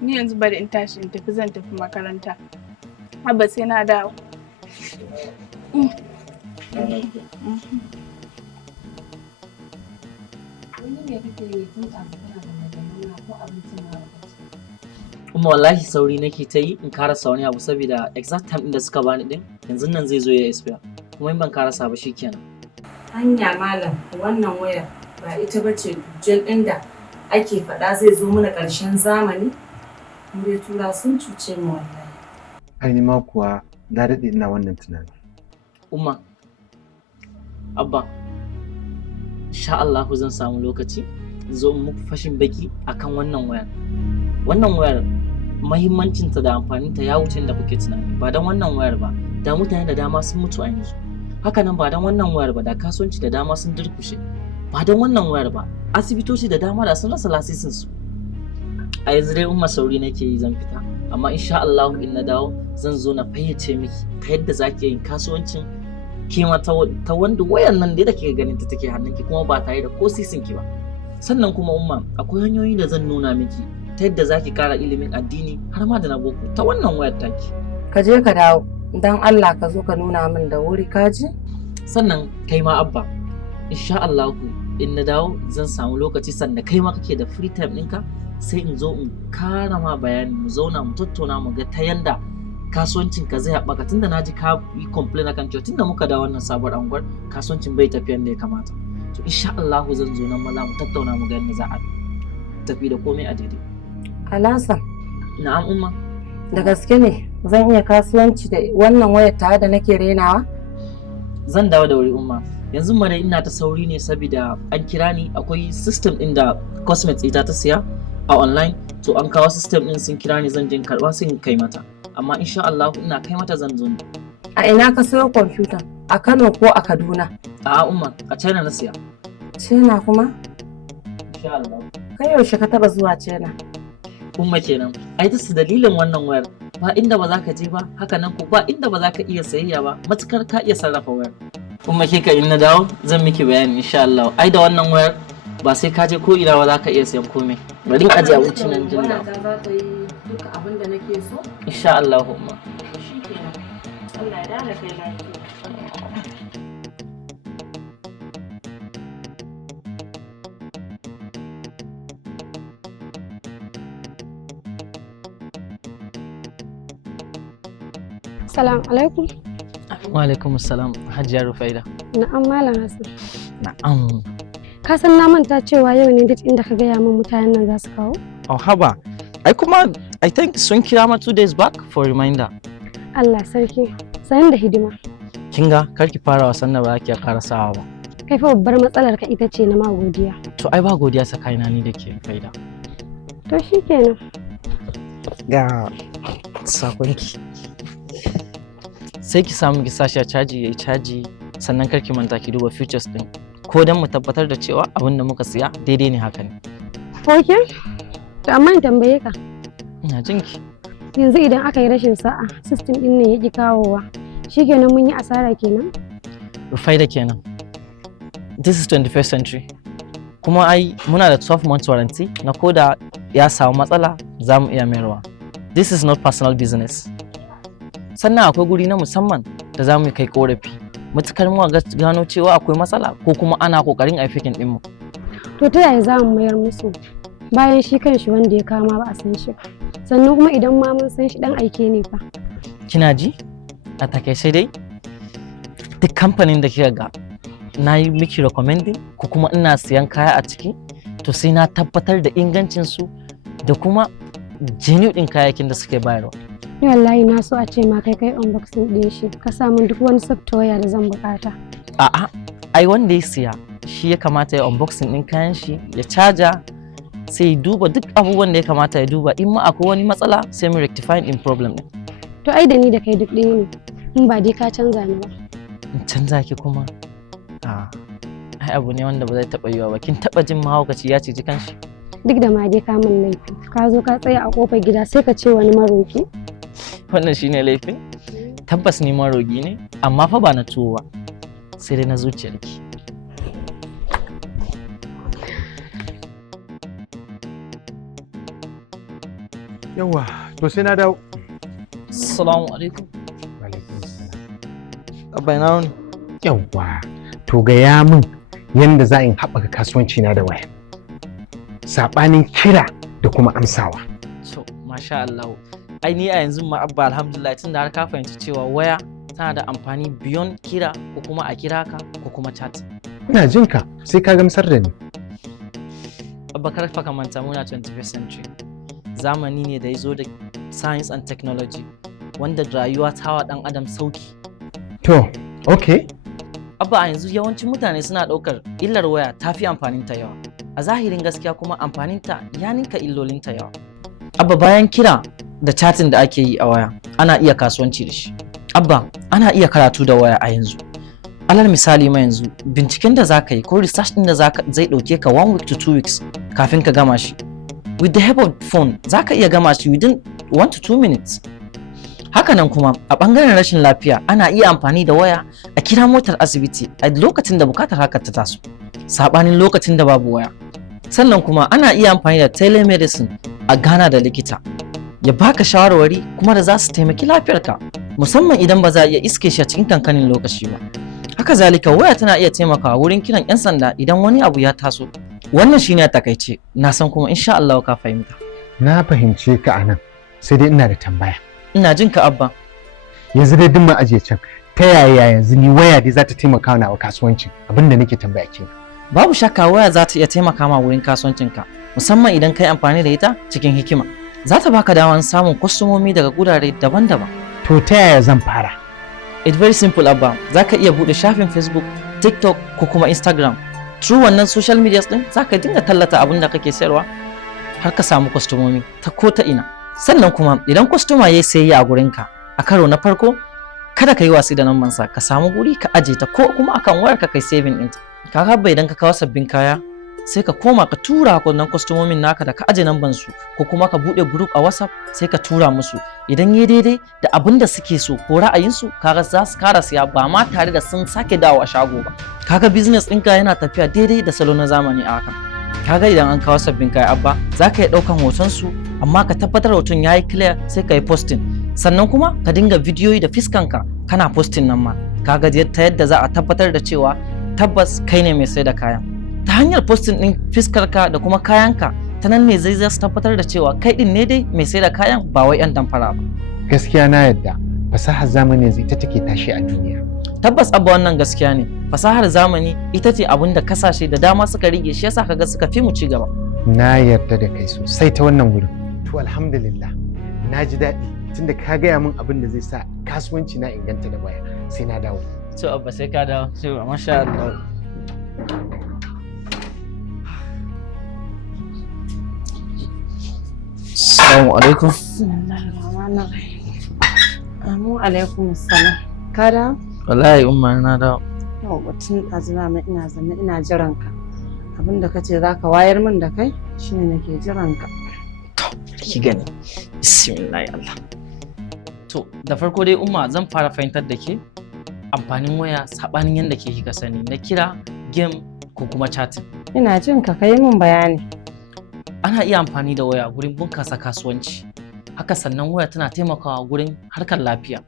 Ni yanzu bari in tashi in tafi zan tafi makaranta. Abba sai na dawo. Kuma wallahi sauri nake ta yi in karasa wani abu saboda exact time din da suka bani din yanzu nan zai zo ya expire. Kuma in ban karasa ba shikenan. Hanya malam wannan wayar ba ita bace dujjal din da ake faɗa zai zo mana ƙarshen zamani. Mure tura sun cuce mu wallahi. Ai ni ma kuwa na daɗe ina wannan tunani. Umma, Abba, insha Allah zan samu lokaci zo muku fashin baki akan wannan wayar. Wannan wayar mahimmancinta da amfaninta ya wuce da kuke tunani. Ba don wannan wayar ba, da mutane da dama sun mutu a yanzu. Haka nan ba don wannan wayar ba, da kasuwanci da dama sun durkushe. Ba don wannan wayar ba, asibitoci da dama da sun rasa lasisin su. A yanzu dai umma sauri nake yi zan fita, amma insha Allah in na dawo zan zo na fayyace miki ta yadda zaki yin kasuwancin kima ta wanda wayan nan da kike ganin ta take hannunki kuma ba tare da ko sisin ki ba. Sannan kuma umma akwai hanyoyi da zan nuna miki ta yadda zaki kara ilimin addini har ma da na boko ta wannan wayar taki. Ka je ka dawo dan Allah ka zo ka nuna min da wuri ka ji? Sannan kai ma Abba insha Allah in na dawo zan samu lokaci sannan kai ma kake da free time ɗinka sai in zo in kara ma bayani mu zauna mu tattauna mu ga ta yanda kasuwancin ka zai haɓaka tunda na ji ka yi complain akan cewa tunda muka da wannan sabuwar anguwar kasuwancin bai tafi yadda ya kamata. To insha Allah zan zo nan maza mu tattauna mu ga yadda za a tafi da komai a daidai. Alasa. Na'am umma. Da gaske ne zan iya kasuwanci da wannan wayar tare da nake renawa? Zan dawo da wuri umma. Yanzu ma dai ina ta sauri ne saboda an kira ni akwai system ɗin da cosmetics ita ta siya a online to an kawo system ɗin sun kira ni zan je karɓa sai in kai mata. Amma insha Allah ina kai mata zan zo. A ina ka sayo kwamfuta? A Kano ko a Kaduna? A'a umma, a China na siya. China kuma? Insha Allah. Kai yaushe ka taba zuwa China? Umma kenan. Ai ta dalilin wannan wayar ba inda ba za ka je ba, haka nan ko ba inda ba za ka iya sayayya ba, matukar ka iya sarrafa wayar. Umma kika in na dawo zan miki bayani insha Allah. Ai da wannan wayar ba sai ka je ko ina ba za ka iya sayan komai. Bari in aje abincin nan jin da. Za ta yi duka abin da nake so? Insha Allah umma. Shikenan. Allah ya dana kai lafiya. Assalamu alaikum. Wa alaikum assalam Hajiya Rufaida. Na'am Malam Hassan. Na'am. Ka san na manta cewa yau ne date inda ka gaya min mutanen nan za su kawo? Oh haba. Ai kuma I think sun kira ma 2 days back for reminder. Allah sarki. Sanin da hidima. Kin ga kar ki fara wasan da ba ki karasawa ba. Kai fa babbar matsalar ka ita ce na ma godiya. To ai ba godiya tsakanina ni da ke Faida. To shikenan. Ga sakonki. Sai ki samu ki sashi a caji yayi caji sannan kar ki manta ki duba features din. Ko dan mu tabbatar da cewa abin da muka siya daidai ne haka ne. Okay? To amma in tambaye ka. Ina jinki. Yanzu idan aka yi rashin sa'a, system din ne yake kawowa. Shikenan mun yi asara kenan? Rufaida kenan. This is 21st century. Kuma ai muna da 12 months warranty na koda ya samu matsala za mu iya mayarwa. This is not personal business. Sannan akwai guri na musamman da za mu kai korafi. Matukar mu gano cewa akwai matsala ko kuma ana kokarin a fikin din mu. To ta yaya za mu mayar musu? Bayan shi kanshi wanda ya kama ba a san shi. Sannan kuma idan ma mun san shi dan aike ne fa. Kina ji? A takaice dai duk kamfanin da kika ga na yi miki recommending ko kuma ina siyan kaya a ciki to sai na tabbatar da ingancin su da kuma genuine din kayakin da suke bayarwa. Ni wallahi na so a ce ma kai unboxing din shi ka samu duk wani software da zan bukata. A'a, ai wanda ya siya shi ya kamata ya unboxing din kayan shi ya caja sai duba duk abubuwan da ya kamata ya duba in ma akwai wani matsala sai mu rectify in problem din. To ai da ni da kai duk ɗaya ne in ba dai ka canza ni ba. In canza ki kuma? Ai abu ne wanda ba zai taɓa yiwa ba. Kin taɓa jin mahaukaci ya ciji kanshi? Duk da ma dai ka min laifi. Ka zo ka tsaya a kofar gida sai ka ce wani maroki. Wannan shine laifin? Tabbas ni marogi ne, amma fa ba na tuwo ba. Sai dai na zuciyarki. Yawa, to sai na dawo. Assalamu alaikum. Alaikum salam. Abba ina wuni? Yawa, to gaya min yanda za in haɓaka kasuwanci na da waya. Saɓanin kira da kuma amsawa. To, masha Allah. Ai ni a yanzu ma Abba alhamdulillah tunda har ka fahimci cewa waya tana da amfani beyond kira ko kuma a kira ka ko kuma chat. Ina jin ka sai ka gamsar da ni. Abba kar fa ka manta muna 21st century. Zamani ne da ya zo da science and technology wanda rayuwa ta wa dan adam sauki. To, okay. Abba a yanzu yawancin mutane suna ɗaukar illar waya ta fi amfaninta yawa. A zahirin gaskiya kuma amfaninta ya ninka illolinta yawa. Abba bayan kira da chatting da ake yi a waya ana iya kasuwanci da shi. Abba ana iya karatu da waya a yanzu. Alal misali ma yanzu binciken da zaka yi ko research din da zai ɗauke ka 1 week to 2 weeks kafin ka gama shi. With the help of phone zaka iya gama shi within 1 to 2 minutes. Hakanan kuma a ɓangaren rashin lafiya ana iya amfani da waya a kira motar asibiti a lokacin da bukatar haka ta taso, saɓanin lokacin da babu waya. Sannan kuma ana iya amfani da telemedicine a gana da likita ya baka shawarwari kuma da za su taimaki lafiyarka musamman idan ba za a iya iske shi a cikin kankanin lokaci ba. Haka zalika waya tana iya taimakawa wurin kiran 'yan sanda idan wani abu ya taso. Wannan shine a takaice, na san kuma insha Allah ka fahimta. Na fahimce ka anan, sai dai ina da tambaya. Ina jin ka Abba. Yanzu dai duk ajiye can, ta yaya yanzu ni waya dai za ta taimaka wa kasuwancin abinda nake tambaya kenan. Babu shakka waya za ta iya taimaka ma wurin kasuwancinka musamman idan kai amfani da ita cikin hikima. Za ta baka daman samun kwastomomi daga gurare daban-daban. To ta yaya zan fara? It's very simple Abba. Za ka iya buɗe shafin Facebook, TikTok ko kuma Instagram. Through wannan social media din za ka dinga tallata abin da kake sayarwa har ka samu kwastomomi ta ko ta ina. Sannan kuma idan kwastoma ya sayayya a gurinka a karo na farko kada ka yi watsi da nambansa, ka samu guri ka aje ta ko kuma akan wayar ka kai saving ɗinta. Ka ga idan ka kawo sabbin kaya sai ka koma ka tura wannan kwastomomin naka da ka aje namban su ko kuma ka bude group a WhatsApp sai ka tura musu idan ya daidai da abin da suke so ko ra'ayinsu kaga za su kara siya ba ma tare da sun sake dawo a shago ba. Kaga business ɗinka yana tafiya daidai da salo na zamani a hakan. Kaga idan an kawo sabbin kaya Abba za ka iya ɗaukan hoton su amma ka tabbatar hoton yayi clear sai ka yi posting, sannan kuma ka dinga bidiyoyi da fiskanka kana posting nan ma. Kaga ta yadda za a tabbatar da cewa tabbas kai ne mai sai da kayan. Ta hanyar posting din fiskarka da kuma kayanka ta nan ne za su tabbatar da cewa kai din ne dai mai sai da kayan ba wai yan damfara ba. Gaskiya na yadda fasahar zamani yanzu ita take tashi a duniya. Tabbas Abba wannan gaskiya ne. Fasahar zamani ita ce abin da kasashe da dama suka rige shi yasa kaga suka fi mu ci gaba. Na yarda da kai sosai ta wannan gurin. To alhamdulillah na ji daɗi tunda ka gaya min abin da zai sa kasuwanci na inganta da waya sai na dawo. To Abba sai ka dawo. To masha Allah. Assalamu alaikum. Amu alaikum salam. Ka da? Wallahi umma na dawo. Yau batun azuna mai ina zanne ina jiran ka. Abinda kace zaka wayar min da kai shine nake jiran ka. To, ki gani. Bismillah Allah. To, da farko dai umma zan fara fahimtar da ke amfanin waya sabanin yanda ke kika sani na kira, game ko kuma chatting. Ina jin ka kai min bayani. Ana iya amfani da waya gurin bunkasa kasuwanci. Haka sannan waya tana taimakawa gurin harkar lafiya.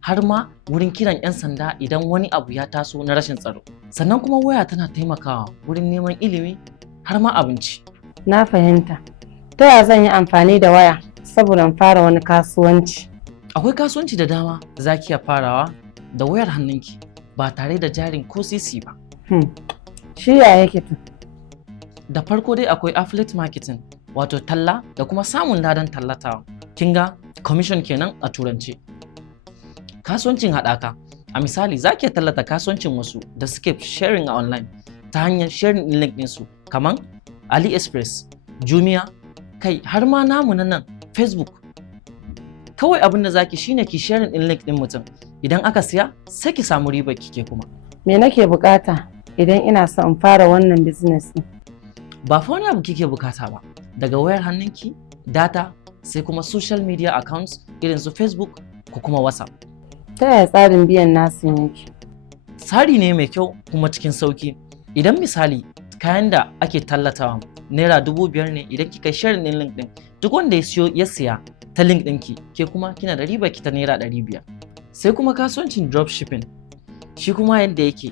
Har ma wurin kiran 'yan sanda idan wani abu ya taso na rashin tsaro. Sannan kuma waya tana taimakawa wurin neman ilimi har ma abinci. Na fahimta. Ta yaya zan yi amfani da waya saboda in fara wani kasuwanci? Akwai kasuwanci da dama da za ki iya farawa da wayar hannunki ba tare da jarin ko sisi ba. Shi ya yake tun? Da farko dai akwai affiliate marketing wato talla da kuma samun ladan tallatawa. Kin ga commission kenan a turanci. Kasuwancin haɗaka. A misali za ki tallata kasuwancin wasu da suke sharing a online ta hanyar sharing link ɗinsu kamar AliExpress, Jumia, kai har ma namu na nan Facebook. Kawai abin da zaki shine ki sharing din link din mutum. Idan aka siya sai ki samu ribar kike kuma. Me nake bukata idan ina so in fara wannan business din? Ba fa wani abu kike bukata ba. Daga wayar hannunki, data, sai kuma social media accounts irin su Facebook ko kuma WhatsApp. Ta yaya tsarin biyan nasu yake? Tsari ne mai kyau kuma cikin sauki. Idan misali kayan da ake tallatawa naira 5,000 ne idan kika sharing din link din, duk wanda ya siya ta link ɗinki, ke kuma kina da riba ki ta naira 500. Sai kuma kasuwancin dropshipping, shi kuma yadda yake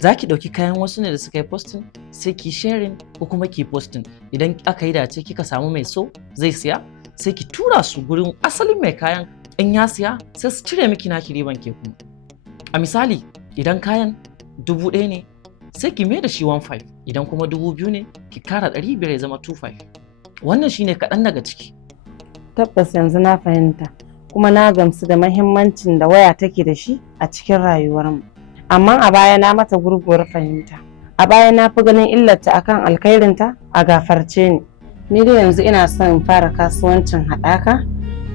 za ki ɗauki kayan wasu ne da suka yi posting sai ki sharing ko kuma ki posting. Idan aka yi dace kika samu mai so zai siya sai ki tura su gurin asalin mai kayan, in ya siya sai su cire miki naki riban ke kuma. A misali idan kayan 1000 ne sai ki mai da shi 1500, idan kuma 2000 ne ki kara 500 ya zama 25. Wannan shine kaɗan daga ciki. Tabbas yanzu na fahimta kuma na gamsu da mahimmancin da waya take da shi a cikin rayuwarmu. Amma a baya na mata gurguwar fahimta. A baya na fi ganin illarta akan alkhairinta, a gafarce ni. Ni dai yanzu ina son in fara kasuwancin haɗaka.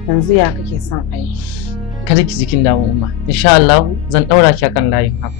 Yanzu ya kake son a yi? Kada ki jikin damu umma. Insha Allah zan ɗaura ki akan layin haka.